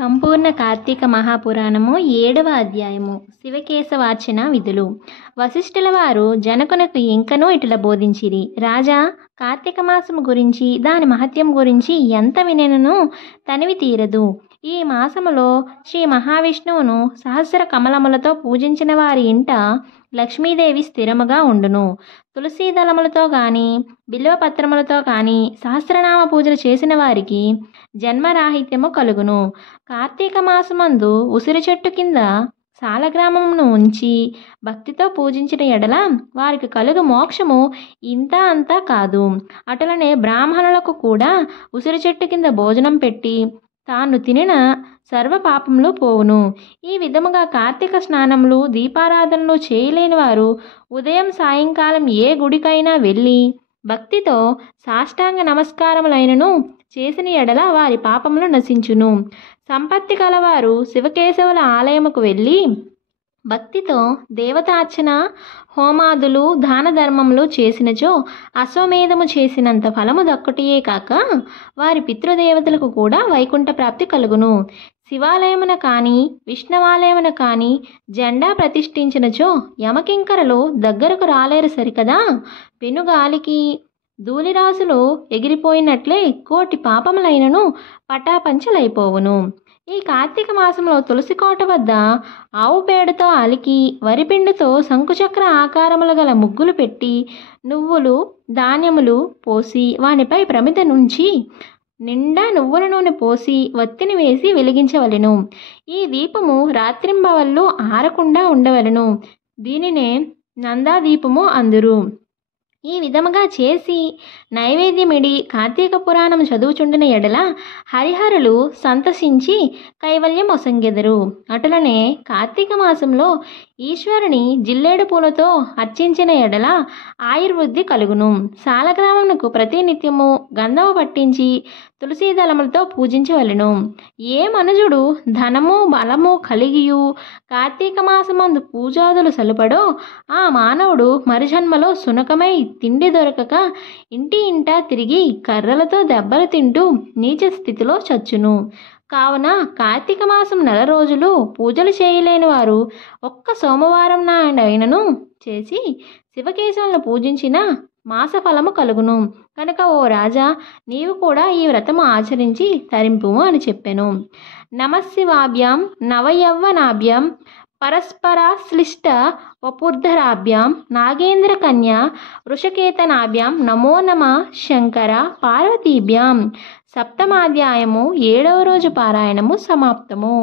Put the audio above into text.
సంపూర్ణ కార్తీక మహాపురాణము 7వ అధ్యాయము శివకేశవార్చన విధులు. వశిష్ఠుల వారు జనకునకు ఇంకనూ ఇటుల బోధించిరి. రాజా, కార్తీక మాసము గురించి దాని మహత్యం గురించి ఎంత వినెనను తనివి తీరదు. ఈ మాసములో శ్రీ మహావిష్ణువును సహస్ర కమలములతో పూజించిన వారి ఇంట లక్ష్మీదేవి స్థిరముగా ఉండును. తులసీ దళములతో కానీ బిల్వపత్రములతో కానీ సహస్రనామ పూజలు చేసిన వారికి జన్మరాహిత్యము కలుగును. కార్తీక మాసమందు ఉసిరి చెట్టు కింద సాలగ్రామమును ఉంచి భక్తితో పూజించిన ఎడల వారికి కలుగు మోక్షము ఇంత అంతా కాదు. అటులనే బ్రాహ్మణులకు కూడా ఉసిరి చెట్టు కింద భోజనం పెట్టి తాను తినిన సర్వ పాపములు పోవును. ఈ విధముగా కార్తీక స్నానములు దీపారాధనలు చేయలేని వారు ఉదయం సాయంకాలం ఏ గుడికైనా వెళ్ళి భక్తితో సాష్టాంగ నమస్కారములైనను చేసిన ఎడల వారి పాపములు నశించును. సంపత్తి కలవారు శివకేశవుల ఆలయముకు వెళ్ళి భక్తితో దేవతార్చన హోమాదులు దాన ధర్మములు చేసినచో అశ్వమేధము చేసినంత ఫలము దక్కుటియే కాక వారి పితృదేవతలకు కూడా వైకుంఠ ప్రాప్తి కలుగును. శివాలయమున కానీ విష్ణువాలయమున కానీ జెండా ప్రతిష్ఠించినచో యమకింకరలు దగ్గరకు రాలేరు సరికదా. పెనుగాలికి ధూళిరాసులు ఎగిరిపోయినట్లే కోటి పాపములైనను పటాపంచలైపోవును. ఈ కార్తీక మాసంలో తులసి కోట వద్ద ఆవు పేడతో అలికి వరిపిండితో శంకుచక్ర ఆకారములు గల ముగ్గులు పెట్టి నువ్వులు ధాన్యములు పోసి వానిపై ప్రమిద నుంచి నిండా నువ్వుల నూనె పోసి వత్తిని వేసి వెలిగించవలెను. ఈ దీపము రాత్రింబవళ్ళు ఆరకుండా ఉండవలెను. దీనినే నందాదీపము అందురు. ఈ విధముగా చేసి నైవేద్యమిడి కార్తీక పురాణం చదువుచుండిన ఎడల హరిహరులు సంతసించి కైవల్యం ఒసంగెదరు. అటులనే కార్తీక మాసంలో ఈశ్వరుని జిల్లేడు పూలతో అర్చించిన ఎడల ఆయుర్వృద్ధి కలుగును. సాలగ్రామమునకు ప్రతినిత్యము గంధము పట్టించి తులసీ దళములతో పూజించవలెను. ఏ మనుజుడు ధనము బలము కలిగియు కార్తీక మాసమందు పూజాదులు సలుపడో ఆ మానవుడు మరుజన్మలో సునకమై తిండి దొరకక ఇంటి ఇంటా తిరిగి కర్రలతో దెబ్బలు తింటూ నీచ స్థితిలో చచ్చును. కావున కార్తీక మాసం 4 రోజులు పూజలు చేయలేని వారు ఒక్క సోమవారం నాడైనను చేసి శివకేశవులను పూజించిన మాస ఫలము కలుగును. కనుక ఓ రాజా, నీవు కూడా ఈ వ్రతము ఆచరించి తరింపుము అని చెప్పెను. నమశివాభ్యాం నవయవ్వనాభ్యాం పరస్పరాశ్లిష్ట వపుర్ధరాభ్యాం నాగేంద్ర కన్యా వృషకేతనాభ్యాం నమో నమ శంకర పార్వతీభ్యాం. 7వ అధ్యాయము 7వ రోజు పారాయణము సమాప్తము.